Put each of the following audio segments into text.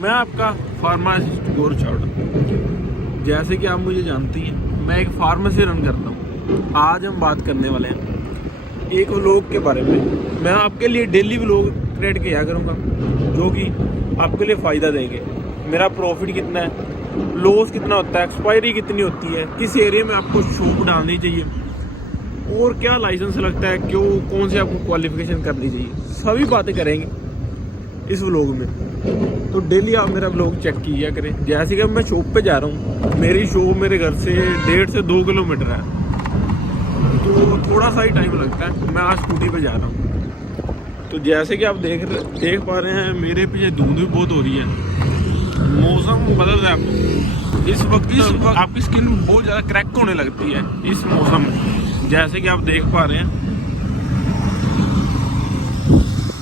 मैं आपका फार्मासिस्ट गौरव चावड़ा। जैसे कि आप मुझे जानती हैं, मैं एक फार्मेसी रन करता हूँ। आज हम बात करने वाले हैं एक व्लॉग के बारे में। मैं आपके लिए डेली व्लॉग क्रिएट किया करूँगा जो कि आपके लिए फ़ायदा देंगे। मेरा प्रॉफिट कितना है, लॉस कितना होता है, एक्सपायरी कितनी होती है, किस एरिया में आपको शॉप डालनी चाहिए और क्या लाइसेंस लगता है, क्यों, कौन से आपको क्वालिफिकेशन करनी चाहिए, सभी बातें करेंगे इस व्लॉग में। तो डेली आप मेरा व्लॉग चेक किया करें। जैसे कि मैं शॉप पे जा रहा हूँ, मेरी शॉप मेरे घर से 1.5 से 2 किलोमीटर है, तो थोड़ा सा ही टाइम लगता है। मैं आज स्कूटी पे जा रहा हूँ। तो जैसे कि आप देख पा रहे हैं, मेरे पीछे धुंध भी बहुत हो रही है, मौसम बदल रहा है। इस वक्त आपकी स्किन बहुत ज़्यादा क्रैक होने लगती है इस मौसम में। जैसे कि आप देख पा रहे हैं,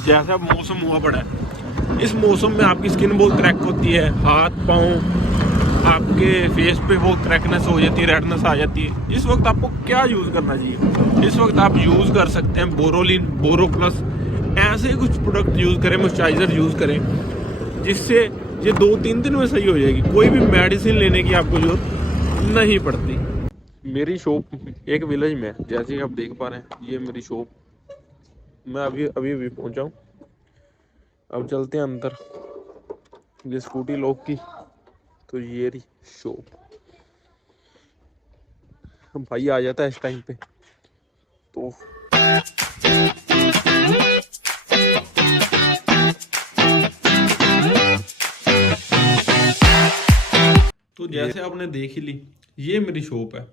जैसा मौसम हुआ पड़ा है, इस मौसम में आपकी स्किन बहुत क्रैक होती है, हाथ पाँव आपके फेस पे बहुत क्रैकनेस हो जाती है, रेडनेस आ जाती है। इस वक्त आपको क्या यूज़ करना चाहिए? इस वक्त आप यूज़ कर सकते हैं बोरोलिन, बोरो प्लस, ऐसे कुछ प्रोडक्ट यूज़ करें, मॉइस्चराइजर यूज़ करें, जिससे ये 2-3 दिन में सही हो जाएगी। कोई भी मेडिसिन लेने की आपको जरूरत नहीं पड़ती। मेरी शॉप एक विलेज में है, जैसे कि आप देख पा रहे हैं, ये मेरी शॉप। मैं अभी अभी अभी पहुंचा हूँ। अब चलते हैं अंदर। ये स्कूटी लॉक की, तो ये रही शॉप। भाई आ जाता है इस टाइम पे तो जैसे आपने देख ही ली, ये मेरी शॉप है।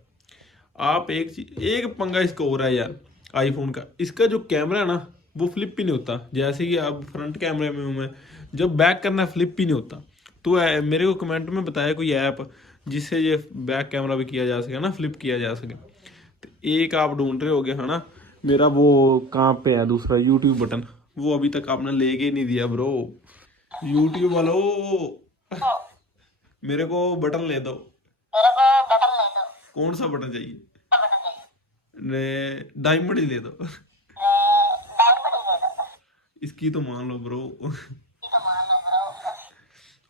आप एक पंगा इसका हो रहा है यार, आईफोन का। इसका जो कैमरा है ना, वो फ्लिप ही नहीं होता। जैसे कि आप फ्रंट कैमरे में हूँ मैं, जब बैक करना फ्लिप ही नहीं होता। तो मेरे को कमेंट में बताया कोई ऐप जिससे ये बैक कैमरा भी किया जा सके ना, फ्लिप किया जा सके। तो एक आप ढूंढ रहे होगे है ना, मेरा वो कहाँ पे है दूसरा यूट्यूब बटन, वो अभी तक आपने लेके ही नहीं दिया ब्रो। यूट्यूब वालों, मेरे को बटन ले दो। कौन सा बटन चाहिए? ने डायमंड ही ले दो। इसकी तो मान लो ब्रो।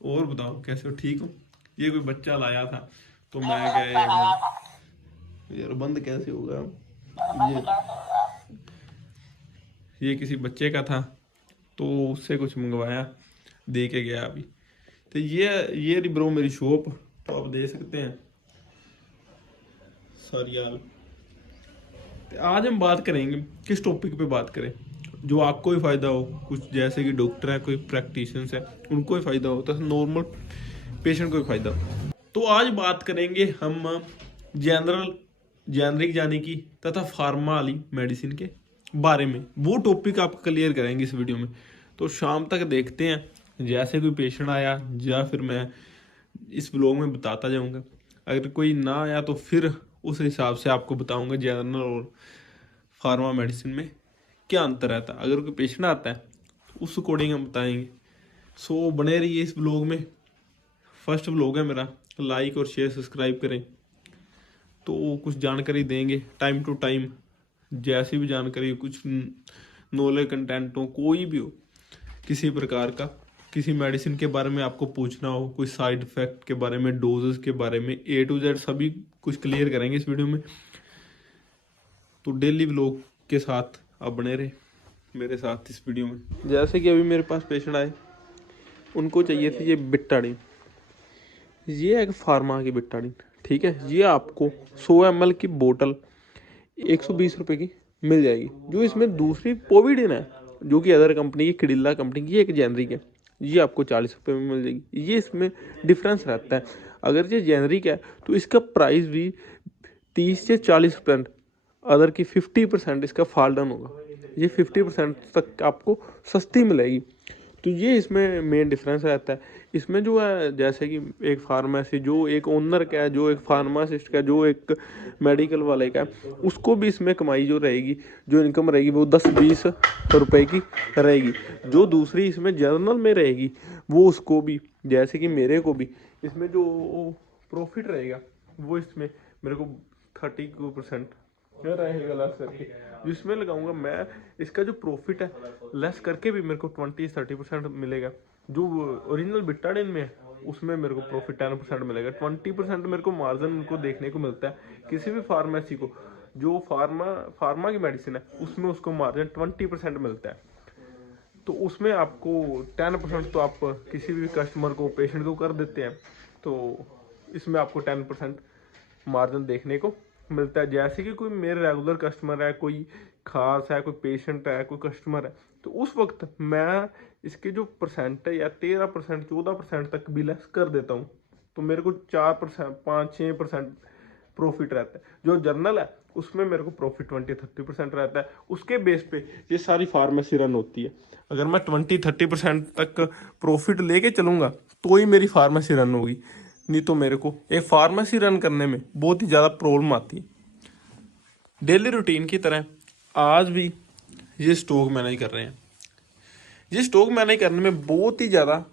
और बताओ कैसे हो, ठीक हो? ये कोई बच्चा लाया था तो मैं क्या यार बंद कैसे होगा ये ये किसी बच्चे का था तो उससे कुछ मंगवाया, दे के गया अभी। तो ये रही ब्रो मेरी शॉप, तो आप दे सकते हैं सर यार। आज हम बात करेंगे, किस टॉपिक पे बात करें जो आपको भी फायदा हो। कुछ जैसे कि डॉक्टर है, कोई प्रैक्टिशनर्स है, उनको भी फायदा हो, तो नॉर्मल पेशेंट को भी फायदा हो। तो आज बात करेंगे हम जेनरिक यानी कि तथा फार्मा वाली मेडिसिन के बारे में। वो टॉपिक आप क्लियर करेंगे इस वीडियो में। तो शाम तक देखते हैं, जैसे कोई पेशेंट आया या फिर मैं इस ब्लॉग में बताता जाऊंगा। अगर कोई ना आया तो फिर उस हिसाब से आपको बताऊंगा जनरल और फार्मा मेडिसिन में क्या अंतर रहता है। अगर कोई पेशेंट आता है तो उस अकॉर्डिंग हम बताएंगे। सो बने रहिए इस ब्लॉग में। फर्स्ट ब्लॉग है मेरा, लाइक और शेयर सब्सक्राइब करें। तो कुछ जानकारी देंगे टाइम टू टाइम, जैसी भी जानकारी, कुछ नॉलेज कंटेंट हो, कोई भी हो, किसी प्रकार का, किसी मेडिसिन के बारे में आपको पूछना हो, कोई साइड इफेक्ट के बारे में, डोजेस के बारे में, A to Z सभी कुछ क्लियर करेंगे इस वीडियो में। तो डेली व्लॉग के साथ आप बने रहे मेरे साथ इस वीडियो में। जैसे कि अभी मेरे पास पेशेंट आए, उनको चाहिए थी ये बिटाडिन। ये एक फार्मा की बिटाडिन, ठीक है। ये आपको 100 ml की बोतल 120 रुपये की मिल जाएगी। जो इसमें दूसरी पोविडिन है, जो कि अदर कंपनी की, किडिल्ला कंपनी की, एक जेनरिक है, ये आपको 40 रुपये में मिल जाएगी। ये इसमें डिफरेंस रहता है। अगर ये जेनरिक है तो इसका प्राइस भी 30 से 40%, अदर की 50% इसका फॉल डाउन होगा। ये 50% तक आपको सस्ती मिलेगी। तो ये इसमें मेन डिफरेंस रहता है। इसमें जो है, जैसे कि एक फार्मेसी, जो एक ओनर का है, जो एक फार्मासिस्ट का, जो एक मेडिकल वाले का, उसको भी इसमें कमाई जो रहेगी, जो इनकम रहेगी, वो 10-20 रुपए की रहेगी। जो दूसरी इसमें जर्नल में रहेगी, वो उसको भी, जैसे कि मेरे को भी इसमें जो प्रॉफिट रहेगा, वो इसमें मेरे को 32% रहेगा लेस करके। जिसमें लगाऊंगा मैं, इसका जो प्रॉफिट है लेस करके भी मेरे को 20-30% मिलेगा। जो ओरिजिनल बिटाडिन में है उसमें मेरे को प्रॉफिट 10% मिलेगा। 20% मेरे को मार्जिन उनको देखने को मिलता है। किसी भी फार्मेसी को जो फार्मा की मेडिसिन है उसमें उसको मार्जिन 20% मिलता है। तो उसमें आपको 10% तो आप किसी भी कस्टमर को, पेशेंट को कर देते हैं, तो इसमें आपको 10% मार्जिन देखने को मिलता है। जैसे कि कोई मेरे रेगुलर कस्टमर है, कोई खास है, कोई पेशेंट है, कोई कस्टमर है, तो उस वक्त मैं इसके जो परसेंट है या 13%, 14% तक भी लेस कर देता हूँ। तो मेरे को 4%, 5-6% प्रॉफिट रहता है। जो जर्नल है उसमें मेरे को प्रॉफिट 20-30% रहता है। उसके बेस पे ये सारी फार्मेसी रन होती है। अगर मैं 20-30% तक प्रॉफिट लेके चलूंगा तो ही मेरी फार्मेसी रन होगी, नहीं तो मेरे को एक फार्मेसी रन करने में बहुत ही ज़्यादा प्रॉब्लम आती है। डेली रूटीन की तरह आज भी ये स्टॉक मैनेज कर रहे हैं। ये स्टॉक मैनेज करने में बहुत ही ज़्यादा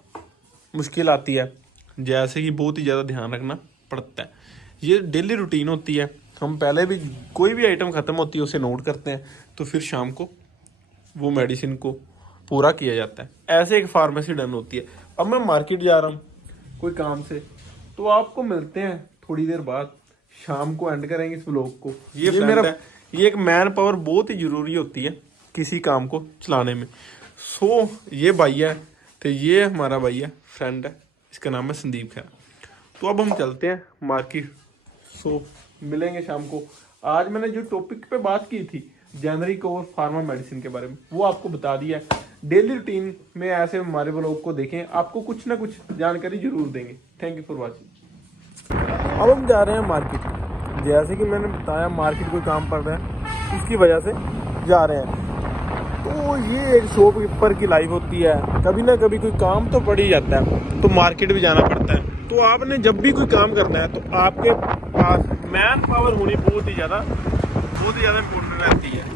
मुश्किल आती है, जैसे कि बहुत ही ज़्यादा ध्यान रखना पड़ता है। ये डेली रूटीन होती है। हम पहले भी कोई भी आइटम ख़त्म होती है उसे नोट करते हैं, तो फिर शाम को वो मेडिसिन को पूरा किया जाता है। ऐसे एक फार्मेसी डन होती है। अब मैं मार्केट जा रहा हूँ कोई काम से, तो आपको मिलते हैं थोड़ी देर बाद, शाम को एंड करेंगे इस व्लॉग को। ये मेरा ये एक मैन पावर बहुत ही ज़रूरी होती है किसी काम को चलाने में। सो ये भाई है, तो ये हमारा भाई है, फ्रेंड है, इसका नाम है संदीप खैर। तो अब हम चलते हैं मार्केट। सो मिलेंगे शाम को। आज मैंने जो टॉपिक पे बात की थी जेनरिक और फार्मा मेडिसिन के बारे में, वो आपको बता दिया है। डेली रूटीन में ऐसे हमारे व्लॉग को देखें, आपको कुछ ना कुछ जानकारी जरूर देंगे। Thank you for watching. अब हम जा रहे हैं मार्केट। जैसे कि मैंने बताया मार्केट कोई काम पड़ रहा है, इसकी वजह से जा रहे हैं। तो ये एक शॉपकीपर की लाइफ होती है, कभी ना कभी कोई काम तो पड़ ही जाता है, तो मार्केट भी जाना पड़ता है। तो आपने जब भी कोई काम करना है तो आपके पास मैन पावर होनी बहुत ही ज़्यादा इम्पोर्टेंट रहती है।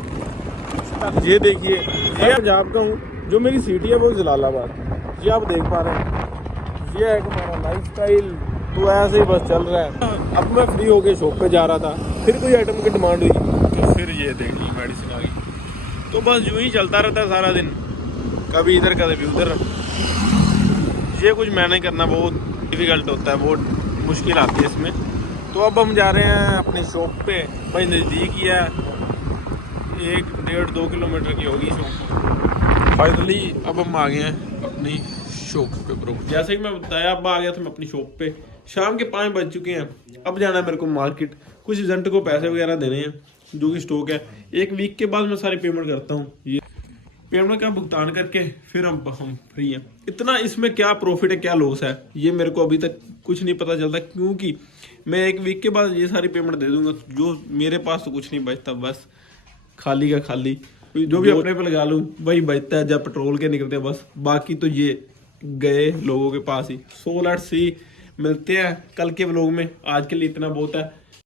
ये देखिए, ये पंजाब का हूँ, जो मेरी सिटी है वो जलालाबाद। ये आप देख पा रहे हैं, ये है हमारा लाइफस्टाइल। तो ऐसे ही बस चल रहा है। अब मैं फ्री होके शॉप पे जा रहा था, फिर कोई आइटम की डिमांड हुई, तो फिर ये देख ली मेडिसिन आ गई। तो बस यूं ही चलता रहता है सारा दिन, कभी इधर कभी उधर। ये कुछ मैनेज करना बहुत डिफिकल्ट होता है, बहुत मुश्किल आती है इसमें। तो अब हम जा रहे हैं अपनी शॉप पे। भाई नज़दीक ही है, 1-1.5-2 किलोमीटर की होगी शॉप। फाइनली अब हम आ गए हैं अपनी शॉप पे ब्रो। जैसे कि मैं बताया, अब आ गया था मैं अपनी शॉप पे। शाम के 5 बज चुके हैं। अब जाना है मेरे को मार्केट, कुछ एजेंट को पैसे वगैरह देने हैं, जो कि स्टॉक है। 1 वीक के बाद मैं सारी पेमेंट करता हूँ। ये पेमेंट का भुगतान करके फिर हम फ्री हैं। इतना इसमें क्या प्रॉफिट है क्या लॉस है ये मेरे को अभी तक कुछ नहीं पता चलता, क्योंकि मैं 1 वीक के बाद ये सारी पेमेंट दे दूंगा। जो मेरे पास तो कुछ नहीं बचता, बस खाली का खाली। जो भी अपने पे लगा लूँ वही बचता है, जब पेट्रोल के निकलते हैं बस। बाकी तो ये गए लोगों के पास ही। सो लेट्स सी, मिलते हैं कल के व्लॉग में। आज के लिए इतना बहुत है।